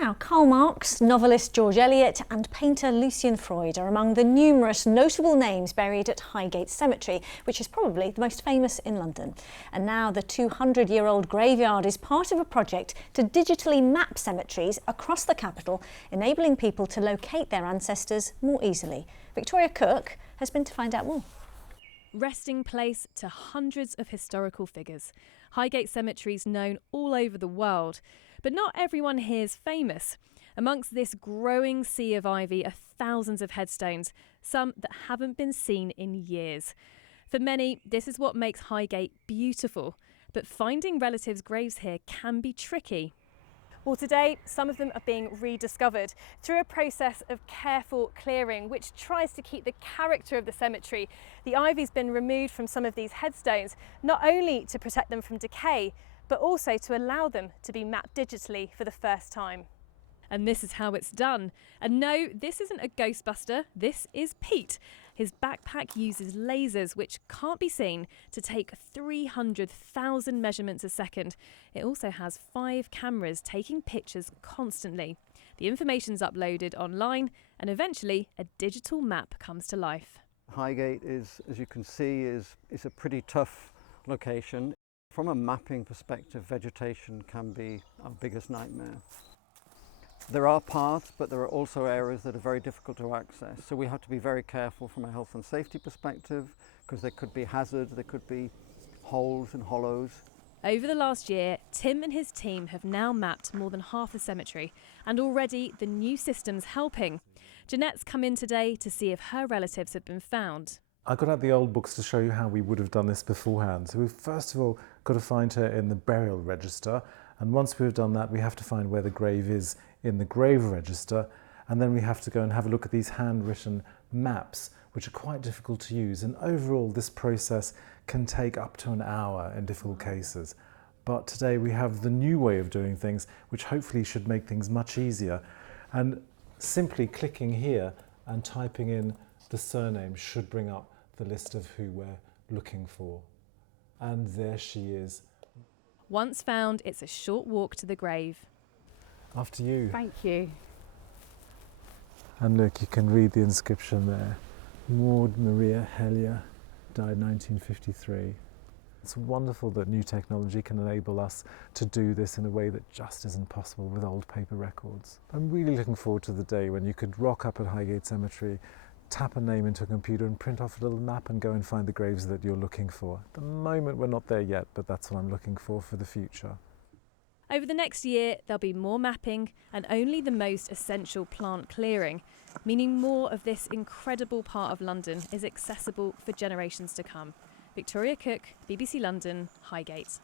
Now, Karl Marx, novelist George Eliot and painter Lucian Freud are among the numerous notable names buried at Highgate Cemetery, which is probably the most famous in London. And now the 200-year-old graveyard is part of a project to digitally map cemeteries across the capital, enabling people to locate their ancestors more easily. Victoria Cook has been to find out more. Resting place to hundreds of historical figures. Highgate Cemetery is known all over the world, but not everyone here is famous. Amongst this growing sea of ivy are thousands of headstones, some that haven't been seen in years. For many, this is what makes Highgate beautiful, but finding relatives' graves here can be tricky. Well, today, some of them are being rediscovered through a process of careful clearing, which tries to keep the character of the cemetery. The ivy's been removed from some of these headstones, not only to protect them from decay, but also to allow them to be mapped digitally for the first time. And this is how it's done. And no, this isn't a Ghostbuster, this is Pete. His backpack uses lasers, which can't be seen, to take 300,000 measurements a second. It also has 5 cameras taking pictures constantly. The information's uploaded online, and eventually a digital map comes to life. Highgate is, as you can see, is a pretty tough location. From a mapping perspective, vegetation can be our biggest nightmare. There are paths, but there are also areas that are very difficult to access. So we have to be very careful from a health and safety perspective, because there could be hazards, there could be holes and hollows. Over the last year, Tim and his team have now mapped more than half the cemetery, and already the new system's helping. Janette's come in today to see if her relatives have been found. I got out the old books to show you how we would have done this beforehand. So we've first of all got to find her in the burial register, and once we've done that, we have to find where the grave is in the grave register, and then we have to go and have a look at these handwritten maps, which are quite difficult to use. And overall, this process can take up to an hour in difficult cases. But today we have the new way of doing things, which hopefully should make things much easier. And simply clicking here and typing in the surname should bring up the list of who we're looking for. And there she is. Once found, it's a short walk to the grave. After you. Thank you. And look, you can read the inscription there. Maud Maria Hellyer, died 1953. It's wonderful that new technology can enable us to do this in a way that just isn't possible with old paper records. I'm really looking forward to the day when you could rock up at Highgate Cemetery, tap a name into a computer and print off a little map and go and find the graves that you're looking for. At the moment we're not there yet, but that's what I'm looking for the future. Over the next year, there'll be more mapping and only the most essential plant clearing, meaning more of this incredible part of London is accessible for generations to come. Victoria Cook, BBC London, Highgate.